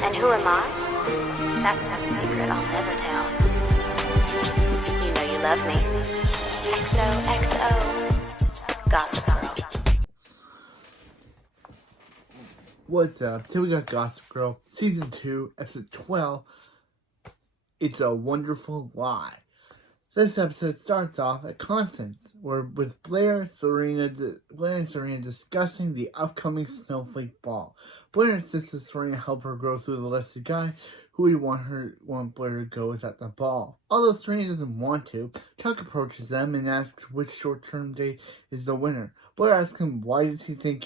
And who am I? That's not a secret I'll never tell. You know you love me. XOXO. Gossip Girl. What's up? Today we got Gossip Girl, Season 2, Episode 12. It's a Wonderful Lie. This episode starts off at Constance, with Blair and Serena discussing the upcoming Snowflake Ball. Blair insists that Serena help her go through the list of guys who we want Blair to go with at the ball. Although Serena doesn't want to, Chuck approaches them and asks which short-term date is the winner. Blair asks him why doesn't he think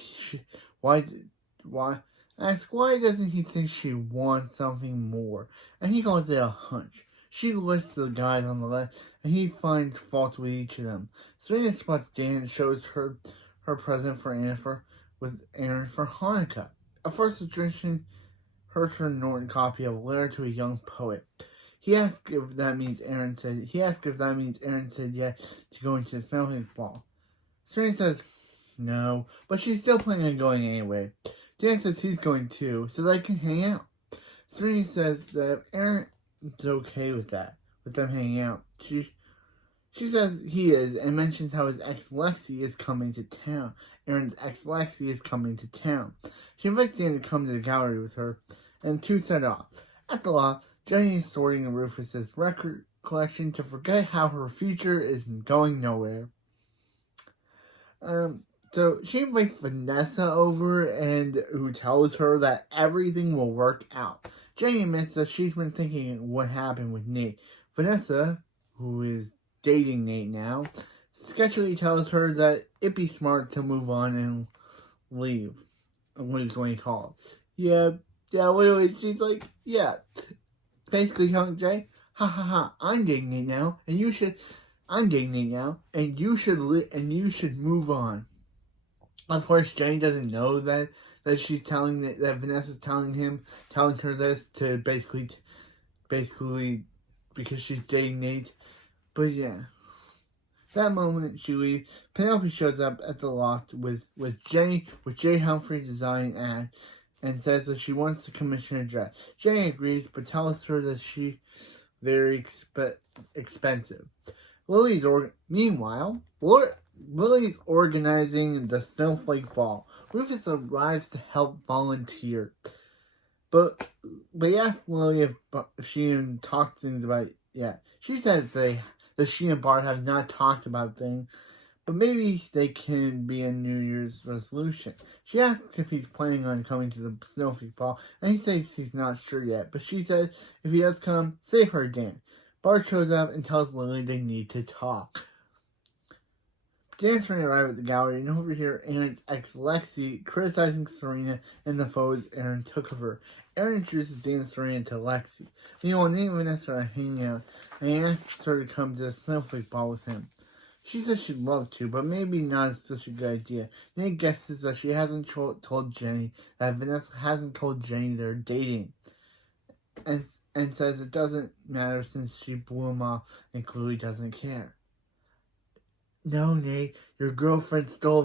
she wants something more, and he calls it a hunch. She lists the guys on the list, and he finds faults with each of them. Serena spots Dan and shows her present for Aaron for Hanukkah. A first edition Herschel Norton copy of Letter to a Young Poet. He asks if that means Aaron said yes to going to the Snowflake Ball. Serena says no, but she's still planning on going anyway. Dan says he's going too, so they can hang out. Serena says that Aaron is okay with them hanging out. She says he is, and mentions how his ex Lexi is coming to town. Aaron's ex Lexi is coming to town. She invites Dan to come to the gallery with her, and two set off. At the loft, Jenny is sorting Rufus's record collection to forget how her future is going nowhere. So she invites Vanessa over, and who tells her that everything will work out. Jenny admits that she's been thinking what happened with Nate. Vanessa, who is dating Nate now, sketchily tells her that it'd be smart to move on and leave. And leaves when he calls. Yeah, literally, she's like, yeah. Basically telling Jay, I'm dating Nate now, and you should move on. Of course, Jane doesn't know that she's that Vanessa's telling her this to basically because she's dating Nate. But yeah, that moment she leaves. Penelope shows up at the loft with Jay Humphrey design ad and says that she wants to commission a dress. Jane agrees, but tells her that she's very expensive. Meanwhile, Lily's organizing the Snowflake Ball. Rufus arrives to help volunteer. But he asks Lily if she and talked things about it yet. She says that she and Bart have not talked about things, but maybe they can be a New Year's resolution. She asks if he's planning on coming to the Snowflake Ball, and he says he's not sure yet. But she says if he does come, save her again. Bart shows up and tells Lily they need to talk. Dan and Serena arrive at the gallery and overhear Aaron's ex Lexi criticizing Serena and the photos Aaron took of her. Aaron introduces Dan and Serena to Lexi. Meanwhile, Nate and Vanessa are hanging out, and he asks her to come to the Snowflake Ball with him. She says she'd love to, but maybe not such a good idea. Nate guesses that she hasn't told Jenny, that Vanessa hasn't told Jenny they're dating, and says it doesn't matter since she blew him off and clearly doesn't care. No, Nate, your girlfriend stole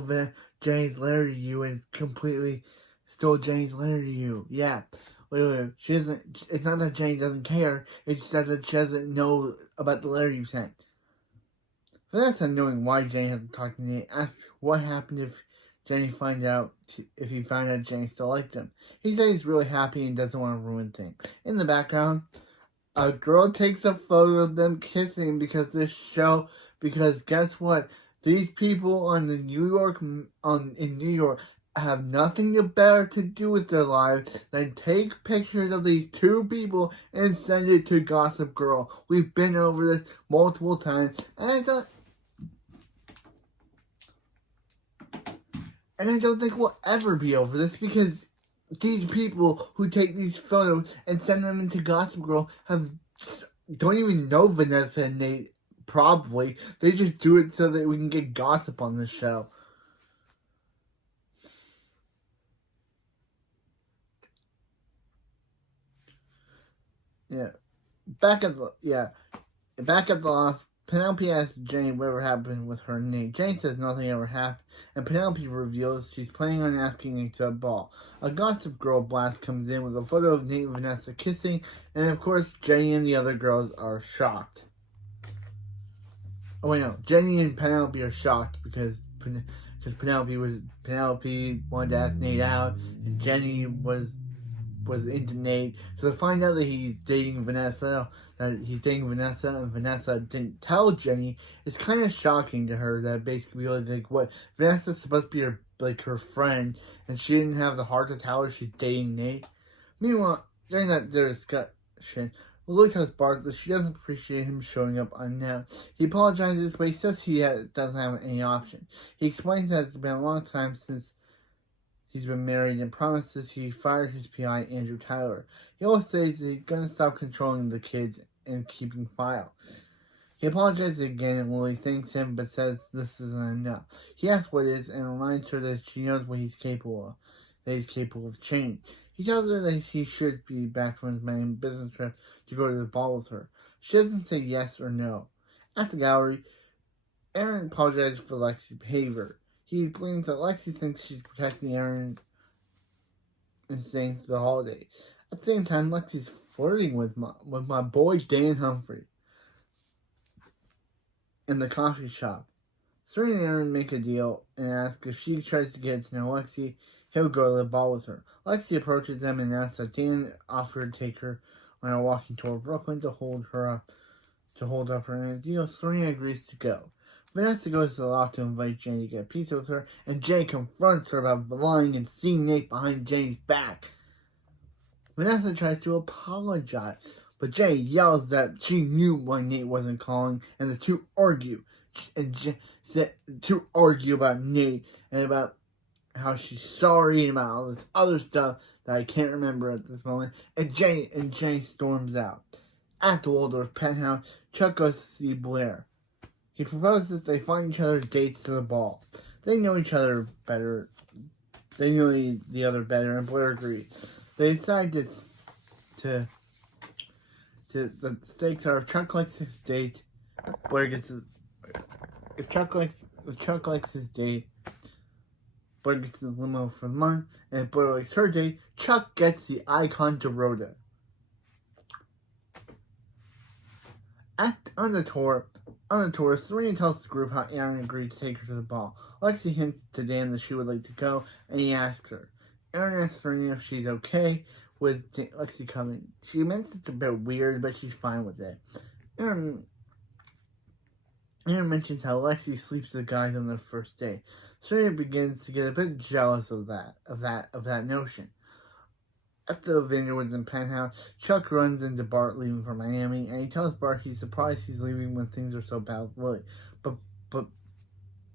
Jenny's letter to you and completely stole Jenny's letter to you. Yeah, literally, she doesn't. It's not that Jenny doesn't care. It's that she doesn't know about the letter you sent. Vanessa, knowing why Jenny hasn't talked to Nate, asks what happened if he found out Jenny still liked him. He says he's really happy and doesn't want to ruin things. In the background, a girl takes a photo of them kissing because guess what? These people in New York have nothing better to do with their lives than take pictures of these two people and send it to Gossip Girl. We've been over this multiple times, and I don't think we'll ever be over this because these people who take these photos and send them into Gossip Girl don't even know Vanessa and Nate. Probably. They just do it so that we can get gossip on the show. Yeah. Back at the loft, Penelope asks Jane whatever happened with her and Nate. Jane says nothing ever happened, and Penelope reveals she's planning on asking Nate to a ball. A Gossip Girl blast comes in with a photo of Nate and Vanessa kissing, and of course, Jenny and the other girls are shocked. Oh wait, no, Jenny and Penelope are shocked because Penelope wanted to ask Nate out, and Jenny was into Nate. So to find out that he's dating Vanessa, and Vanessa didn't tell Jenny, it's kind of shocking to her that basically like what Vanessa's supposed to be her friend, and she didn't have the heart to tell her she's dating Nate. Meanwhile, during that discussion, Lily tells Bart that she doesn't appreciate him showing up unannounced. He apologizes, but he says he doesn't have any option. He explains that it's been a long time since he's been married and promises he fired his PI, Andrew Tyler. He also says he's going to stop controlling the kids and keeping files. He apologizes again and Lily thanks him but says this isn't enough. He asks what is and reminds her that she knows what he's capable of, that he's capable of change. He tells her that he should be back from his main business trip to go to the ball with her. She doesn't say yes or no. At the gallery, Aaron apologizes for Lexi's behavior. He explains that Lexi thinks she's protecting Aaron and staying through the holidays. At the same time, Lexi's flirting with my boy Dan Humphrey in the coffee shop. Serena and Aaron make a deal and ask if she tries to get to know Lexi, he'll go to the ball with her. Lexi approaches them and asks that Dan offer to take her on a walking tour of Brooklyn to hold up her end of the deal. Serena agrees to go. Vanessa goes to the loft to invite Jane to get pizza with her, and Jane confronts her about lying and seeing Nate behind Jane's back. Vanessa tries to apologize, but Jane yells that she knew why Nate wasn't calling, and the two argue. About Nate and about how she's sorry and about all this other stuff that I can't remember at this moment. And Jane storms out. At the Waldorf penthouse, Chuck goes to see Blair. He proposes they find each other dates to the ball. They know each other better. They know the other better, and Blair agrees. They decide to the stakes are if Chuck likes his date, Blair gets his. If Chuck likes his date, Blair gets the limo for the month, and if Blair likes her date, Chuck gets the Icon to Rhoda. On the tour, Serena tells the group how Aaron agreed to take her to the ball. Lexi hints to Dan that she would like to go, and he asks her. Aaron asks Serena if she's okay with Lexi coming. She admits it's a bit weird, but she's fine with it. Aaron mentions how Lexi sleeps with guys on their first date. Serena begins to get a bit jealous of that notion. At the Vineyards and penthouse, Chuck runs into Bart leaving for Miami, and he tells Bart he's surprised he's leaving when things are so bad with Lily. But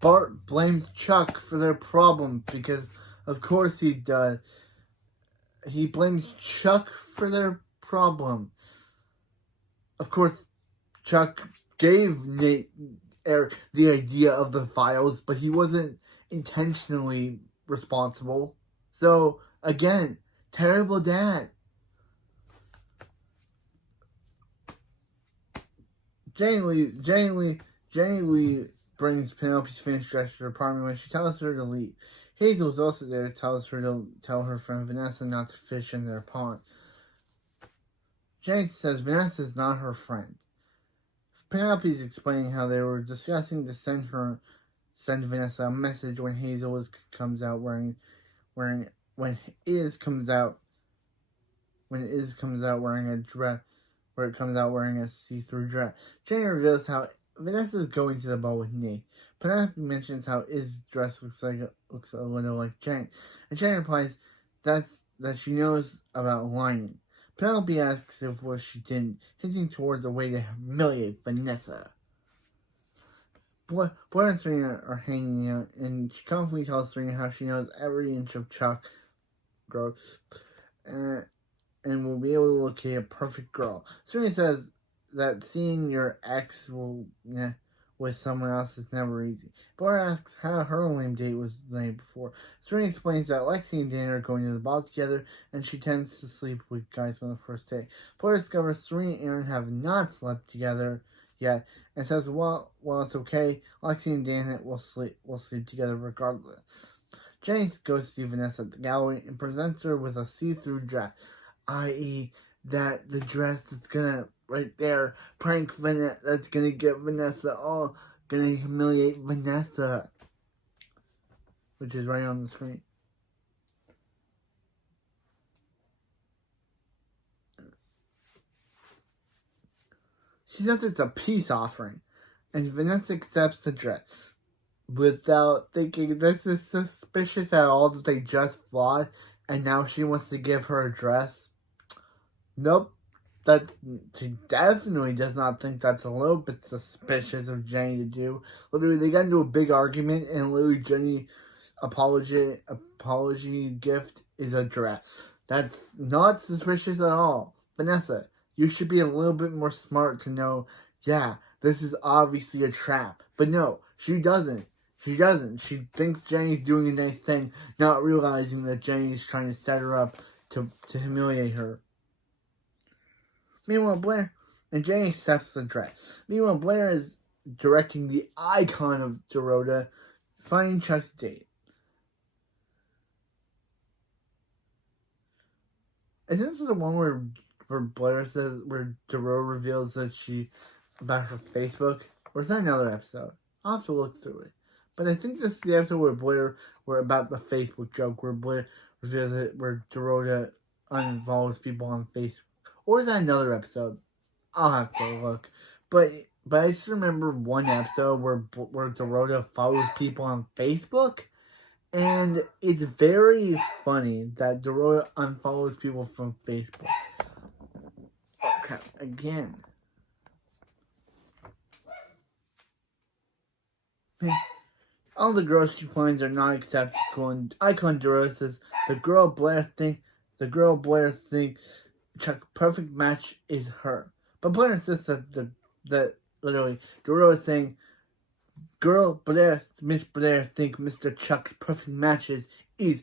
Bart blames Chuck for their problem because, of course, he does. He blames Chuck for their problem. Of course, Chuck gave Nate Eric the idea of the files, but he wasn't intentionally responsible. So, again, terrible dad. Jane Lee brings Penelope's finished dress to her apartment when she tells her to leave. Hazel's also there, tells her to tell her friend Vanessa not to fish in their pond. Jane says Vanessa's not her friend. Penelope's explaining how they were discussing to send Vanessa a message when Hazel comes out wearing a see-through dress. Jane reveals how Vanessa is going to the ball with Nate. Penelope mentions how Iz's dress looks a little like Jane, and Jane replies that she knows about lying. Penelope asks if she didn't, hinting towards a way to humiliate Vanessa. Blair and Serena are hanging out, and she confidently tells Serena how she knows every inch of Chuck growth, and will be able to locate a perfect girl. Serena says that seeing your ex with someone else is never easy. Blair asks how her lame date was the night before. Serena explains that Lexi and Dan are going to the ball together, and she tends to sleep with guys on the first date. Blair discovers Serena and Aaron have not slept together yet, and says, well, it's okay. Lexi and Dan will sleep together regardless. Janice goes to see Vanessa at the gallery and presents her with a see-through dress, i.e., that the dress that's gonna, right there, prank Vanessa, that's gonna get Vanessa gonna humiliate Vanessa, which is right on the screen. She says it's a peace offering, and Vanessa accepts the dress without thinking this is suspicious at all that they just fought, and now she wants to give her a dress. Nope. She definitely does not think that's a little bit suspicious of Jenny to do. Literally, they got into a big argument, and literally Jenny's apology gift is a dress. That's not suspicious at all. Vanessa, you should be a little bit more smart to know, yeah, this is obviously a trap. But no, she doesn't. She doesn't. She thinks Jenny's doing a nice thing, not realizing that Jenny's trying to set her up to humiliate her. Meanwhile, Blair and Jenny accepts the dress. Meanwhile, Blair is directing the icon of Dorota, finding Chuck's date. Isn't this the one where Blair says, where Dorota reveals that she, about her Facebook? Or is that another episode? I'll have to look through it. But I think this is the episode where about the Facebook joke, where Blair reveals it, where Dorota unfollows people on Facebook. Or is that another episode? I'll have to look. But I just remember one episode where Dorota follows people on Facebook. And it's very funny that Dorota unfollows people from Facebook. Okay, again. All the girls she finds are not acceptable, and Icon Dorota says the girl Blair thinks Chuck's perfect match is her. But Blair insists that literally Dorota is saying Miss Blair think Mr. Chuck's perfect matches is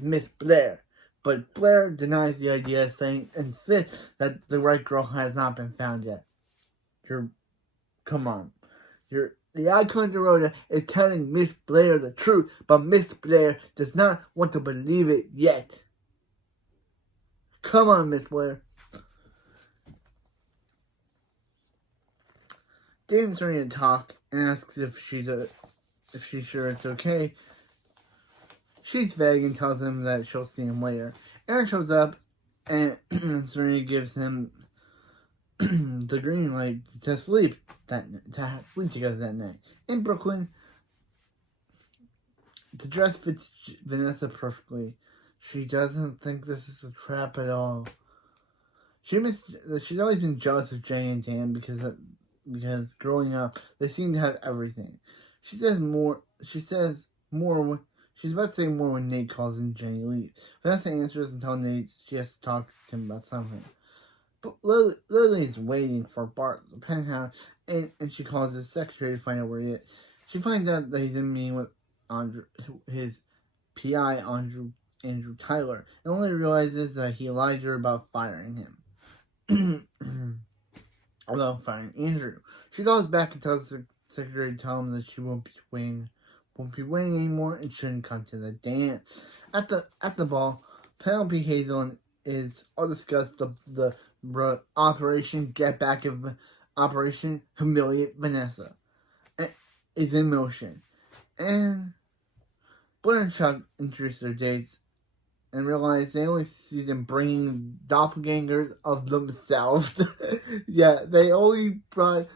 Miss Blair. But Blair denies the idea, saying insists that the right girl has not been found yet. The icon Dorota is telling Miss Blair the truth, but Miss Blair does not want to believe it yet. Come on, Miss Blair. Dan's ready to talk and asks if she's sure it's okay. She's vague and tells him that she'll see him later. Aaron shows up and Serena gives him the green light to sleep together that night. In Brooklyn, the dress fits Vanessa perfectly. She doesn't think this is a trap at all. She's always been jealous of Jenny and Dan because growing up they seem to have everything. She's about to say more when Nate calls and Jenny leaves. Vanessa answers and tells Nate she has to talk to him about something. But Lily's waiting for Bart at the penthouse, and she calls his secretary to find out where he is. She finds out that he's in a meeting with his PI, Andrew Tyler, and only realizes that he lied to her about firing him. About firing Andrew. She goes back and tells the secretary to tell him that she won't be waiting anymore and shouldn't come to the dance. At the ball, Penelope Hazel is all discussed the Operation Get Back of Operation Humiliate Vanessa is in motion. And Blair and Chuck introduce their dates and realize they only see them bringing doppelgangers of themselves. Yeah, they only brought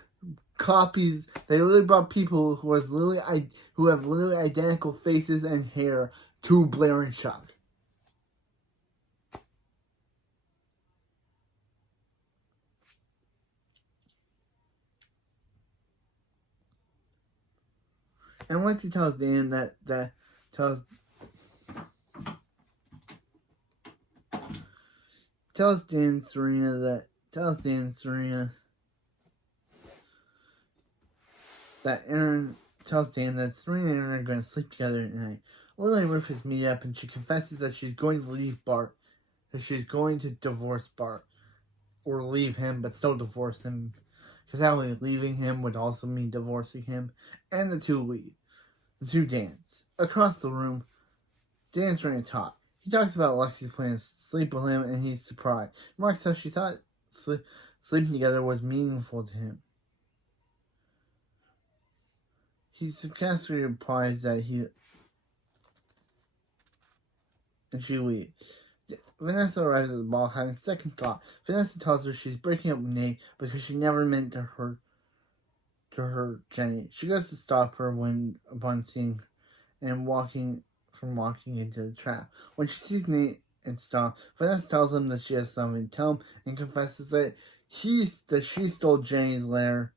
copies. They literally brought people who have literally identical faces and hair to Blair and Chuck. And Lexi tells Dan tells Dan and Serena that Aaron tells Dan that Serena and Aaron are going to sleep together at night. Lily and Rufus meet up and she confesses that she's going to leave Bart, that she's going to divorce Bart, or leave him but still divorce him. because that way leaving him would also mean divorcing him, and the two leave. The two dance. Across the room, Dan's trying to talk. He talks about Lexi's plan to sleep with him, and he's surprised. Mark says she thought sleeping together was meaningful to him. He sarcastically replies that and she leaves. Vanessa arrives at the ball having second thought. Vanessa tells her she's breaking up with Nate because she never meant to hurt Jenny. She goes to stop her upon seeing and walking into the trap. When she sees Nate and stops, Vanessa tells him that she has something to tell him and confesses that she stole Jenny's lair,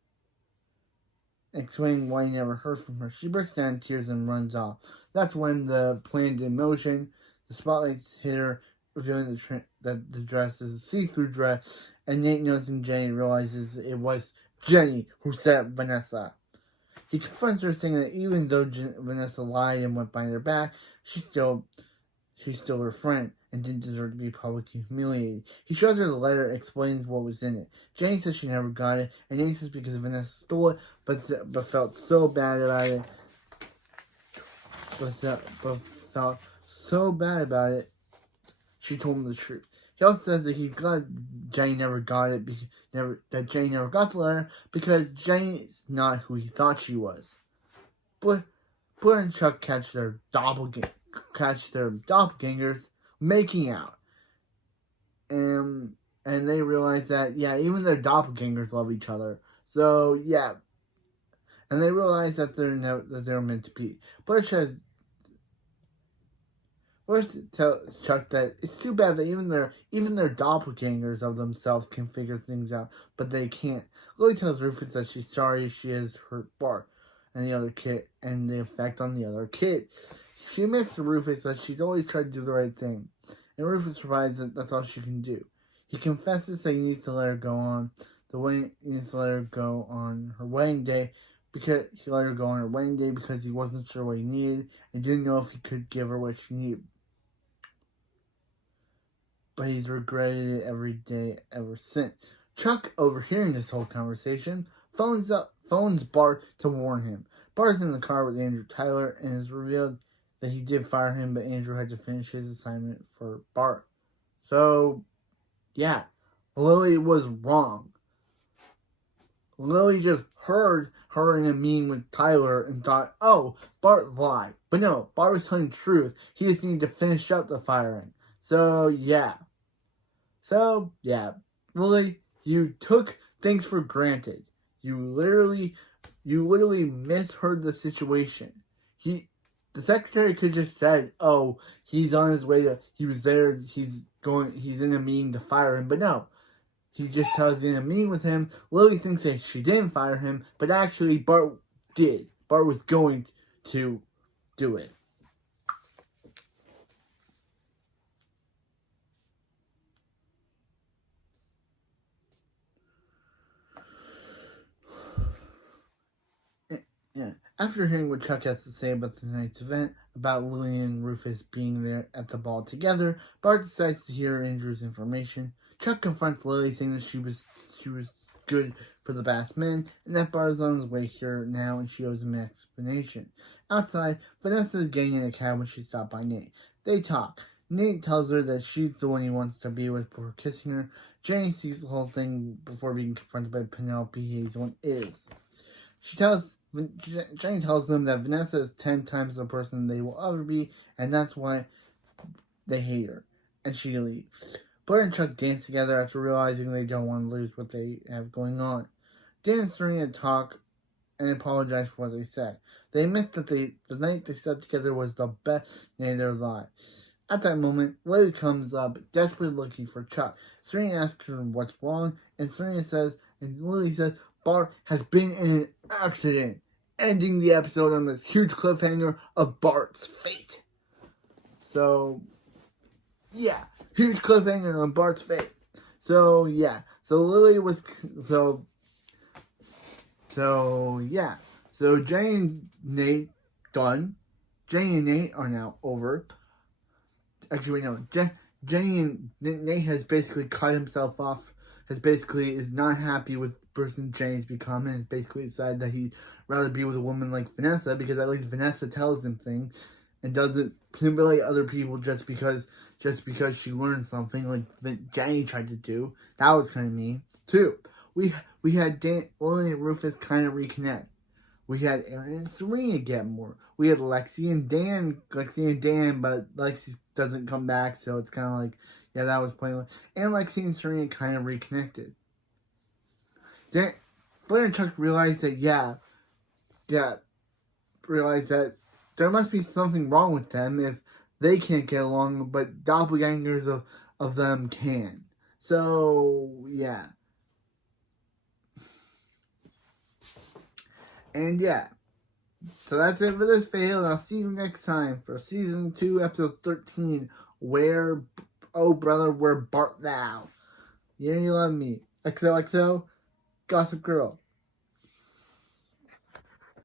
explaining why he never heard from her. She breaks down in tears and runs off. That's when the planned in motion. The spotlights hit her, revealing that the dress is a see-through dress, and Nate, noticing Jenny, realizes it was Jenny who set up Vanessa. He confronts her, saying that even though Vanessa lied and went behind her back, she's still her friend and didn't deserve to be publicly humiliated. He shows her the letter and explains what was in it. Jenny says she never got it, and Nate says because Vanessa stole it, but felt so bad about it. But felt so bad about it, she told him the truth. He also says that he's glad Jenny never got it, that Jenny never got the letter, because Jenny's not who he thought she was. Blair and Chuck catch their doppelgangers making out, and they realize that even their doppelgangers love each other. So and they realize that they're meant to be. Blair tells Chuck that it's too bad that even their doppelgangers of themselves can figure things out, but they can't. Lily tells Rufus that she's sorry she has hurt Bart and the other kid, and the effect on the other kid. She admits to Rufus that she's always tried to do the right thing, and Rufus replies that that's all she can do. He confesses that he needs to let her go on her wedding day, because he wasn't sure what he needed and didn't know if he could give her what she needed. But he's regretted it every day ever since. Chuck, overhearing this whole conversation, phones Bart to warn him. Bart is in the car with Andrew Tyler, and it's revealed that he did fire him, but Andrew had to finish his assignment for Bart. So, Lily was wrong. Lily just heard her in a meeting with Tyler and thought, oh, Bart lied. But no, Bart was telling the truth. He just needed to finish up the firing. So, Lily, you took things for granted. You literally misheard the situation. The secretary could just said, oh, he's on his way he was there, he's in a meeting to fire him. But no, he just tells you in a meeting with him. Lily thinks that she didn't fire him, but actually Bart did. Bart was going to do it. After hearing what Chuck has to say about tonight's event, about Lily and Rufus being there at the ball together, Bart decides to hear Andrew's information. Chuck confronts Lily, saying that she was good for the Bass men, and that Bart is on his way here now, and she owes him an explanation. Outside, Vanessa is getting in a cab when she's stopped by Nate. They talk. Nate tells her that she's the one he wants to be with before kissing her. Jenny sees the whole thing before being confronted by Penelope. He's the one is. Jenny tells them that Vanessa is 10 times the person they will ever be, and that's why they hate her. And she leaves. Blair and Chuck dance together after realizing they don't want to lose what they have going on. Dan and Serena talk and apologize for what they said. They admit that the night they slept together was the best night of their lives. At that moment, Lily comes up, desperately looking for Chuck. Serena asks her what's wrong, and Lily says, Bart has been in an accident, ending the episode on this huge cliffhanger of Bart's fate. So, huge cliffhanger on Bart's fate. So, Lily was, so Jenny and Nate done. Jenny and Nate are now over. Actually, no, Jenny and Nate has basically cut himself off basically is not happy with the person Jenny's become, and has basically decided that he'd rather be with a woman like Vanessa, because at least Vanessa tells him things and doesn't humiliate other people just because she learned something like Jenny tried to do. That was kind of mean. 2, we had Lily and Rufus kind of reconnect. We had Aaron and Serena get more. We had Lexi and Dan, but Lexi doesn't come back, so it's kind of like, yeah, that was pointless. And Lexi and Serena kind of reconnected. Then Blair and Chuck realized that, realized that there must be something wrong with them if they can't get along, but doppelgangers of them can. So, yeah. And yeah. So that's it for this video, and I'll see you next time for Season 2, Episode 13, Where, Oh Brother, Where Bart Thou? You love me. XOXO, Gossip Girl.